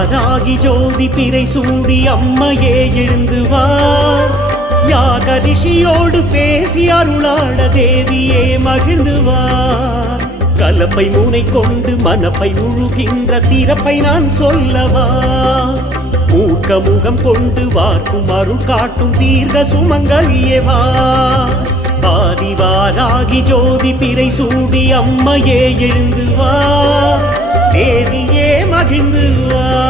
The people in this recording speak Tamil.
வாராகி ஜோதி பிறை சூடி அம்மையே எழுந்து வார். யாக ரிஷியோடு பேசி அருளாட தேவியே மகிழ்ந்து வார். கலப்பை மூனை கொண்டு மனப்பை முழுகின்ற சிறப்பை நான் சொல்லவா. மூக்க முகம் கொண்டு வார்க்கும் அருள் காட்டும் தீர்க்க சுமங்கலியேவா. ஆதிவாராகி ஜோதி பிறை சூடி அம்மையே எழுந்து வா. தேவியே மகிழ்ந்து வா.